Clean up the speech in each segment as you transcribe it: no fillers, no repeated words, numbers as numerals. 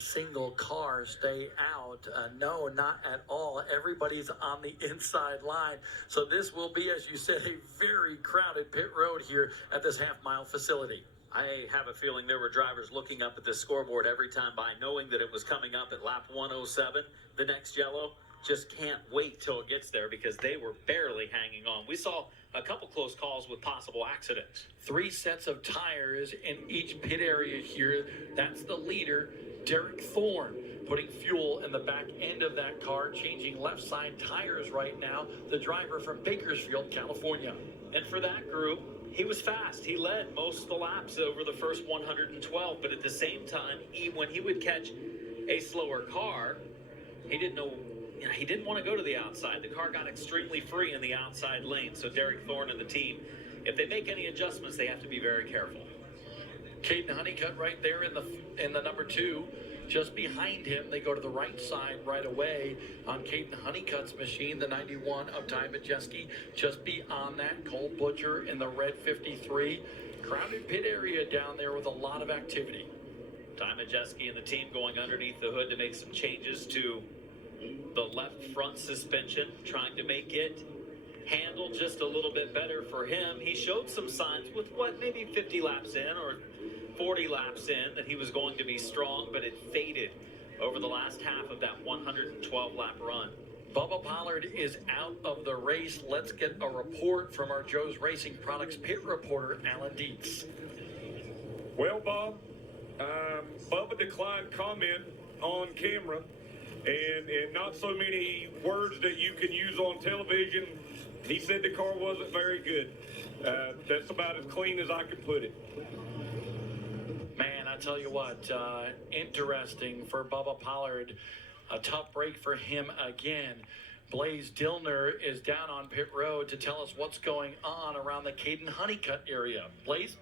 single car stay out. No, not at all. Everybody's on the inside line. So this will be, as you said, a very crowded pit road here at this half-mile facility. I have a feeling there were drivers looking up at this scoreboard every time by, knowing that it was coming up at lap 107, the next yellow. Just can't wait till it gets there because they were barely hanging on. We saw a couple close calls with possible accidents. 3 sets of tires in each pit area here. That's the leader, Derek Thorne, putting fuel in the back end of that car, changing left side tires right now, the driver from Bakersfield, California. And for that group, he was fast. He led most of the laps over the first 112, but at the same time, when he would catch a slower car, he didn't know. He didn't want to go to the outside. The car got extremely free in the outside lane. So Derek Thorne and the team, if they make any adjustments, they have to be very careful. Caden Honeycutt right there in the number 2. Just behind him, they go to the right side right away on Caden Honeycutt's machine, the 91 of Ty Majeski. Just beyond that, Cole Butcher in the red 53. Crowded pit area down there with a lot of activity. Ty Majeski and the team going underneath the hood to make some changes to the left front suspension, trying to make it handle just a little bit better for him. He showed some signs with maybe 50 laps in or 40 laps in that he was going to be strong, but it faded over the last half of that 112 lap run. Bubba Pollard is out of the race. Let's get a report from our Joe's Racing Products pit reporter, Alan Dietz. Well, Bob, Bubba declined comment on camera. And not so many words that you can use on television. He said the car wasn't very good. That's about as clean as I could put it. Man, I tell you what, interesting for Bubba Pollard. A tough break for him again. Blaze Dillner is down on pit road to tell us what's going on around the Caden Honeycutt area. Blaze?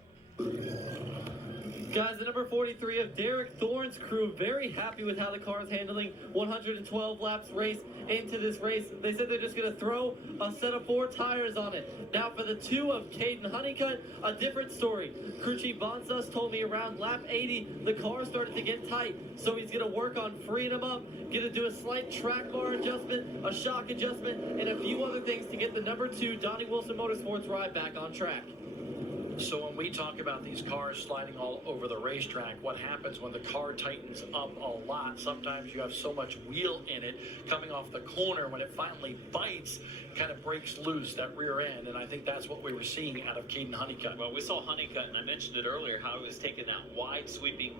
Guys, the number 43 of Derek Thorne's crew, very happy with how the car is handling 112 laps race into this race. They said they're just going to throw a set of 4 tires on it. Now for the 2 of Caden Honeycutt, a different story. Crew Chief Bonsus told me around lap 80, the car started to get tight. So he's going to work on freeing them up, going to do a slight track bar adjustment, a shock adjustment, and a few other things to get the number 2 Donnie Wilson Motorsports ride back on track. So when we talk about these cars sliding all over the racetrack, what happens when the car tightens up a lot? Sometimes you have so much wheel in it coming off the corner, when it finally bites, kind of breaks loose, that rear end. And I think that's what we were seeing out of Caden Honeycutt. Well, we saw Honeycutt, and I mentioned it earlier, how he was taking that wide sweeping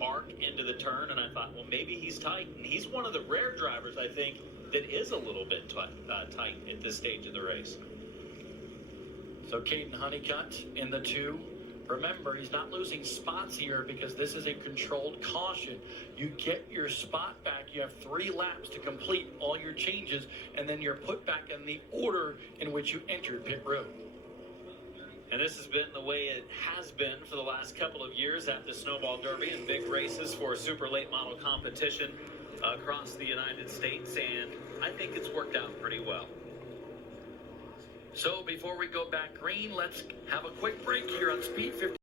arc into the turn, and I thought, well, maybe he's tight. And he's one of the rare drivers, I think, that is a little bit tight at this stage of the race. So Caden Honeycutt in the 2. Remember, he's not losing spots here because this is a controlled caution. You get your spot back. You have 3 laps to complete all your changes, and then you're put back in the order in which you entered pit road. And this has been the way it has been for the last couple of years at the Snowball Derby and big races for super late model competition across the United States, and I think it's worked out pretty well. So before we go back green, let's have a quick break here on Speed 50.